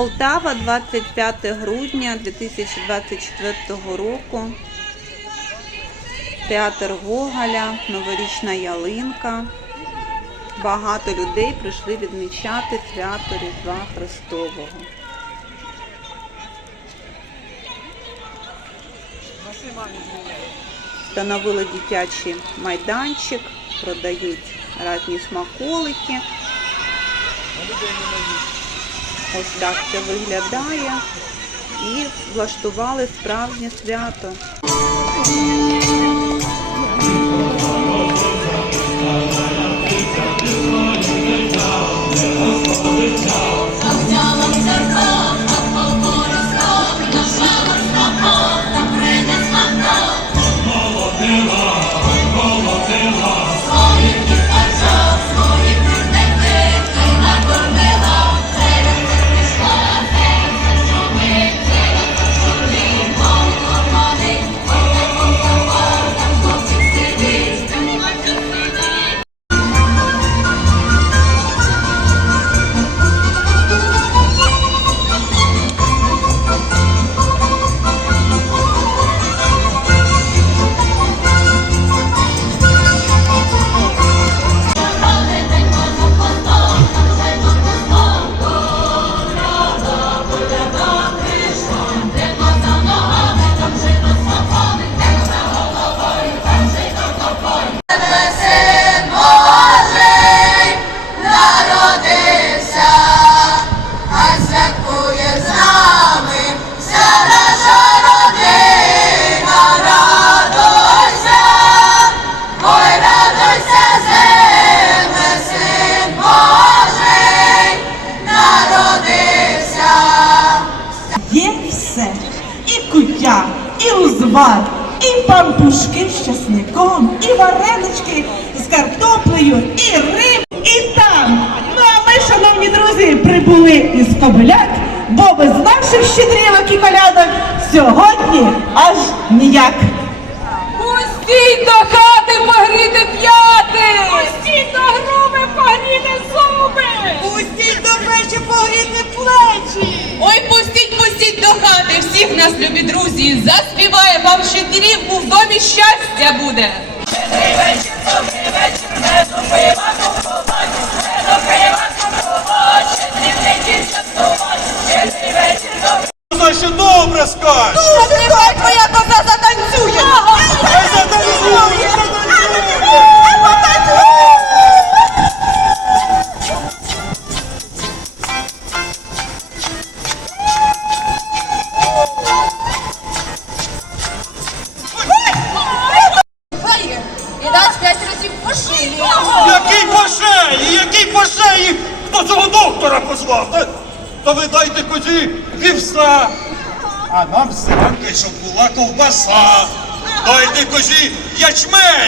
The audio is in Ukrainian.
Полтава, 25 грудня 2024 року. Театр Гоголя, новорічна ялинка. Багато людей прийшли відмічати свято Різдва Христового. Встановили дитячий майданчик, продають різні смаколики. Ось так це виглядає. І влаштували справжнє свято. І і пампушки з часником, і варенички з картоплею, і риб, і там. Ну а ми, шановні друзі, прибули із Кобиляк, бо без наших щедрівок і колядок сьогодні аж ніяк. Пустіть до хати всіх нас, любі друзі! Заспіває вам щедрівку, в домі щастя буде! За що добре скаж! Нехай твоя Хто цього доктора позвав? Та, та ви дайте козі вівса, а нам з ранки, щоб була ковбаса. Дайте козі ячмень,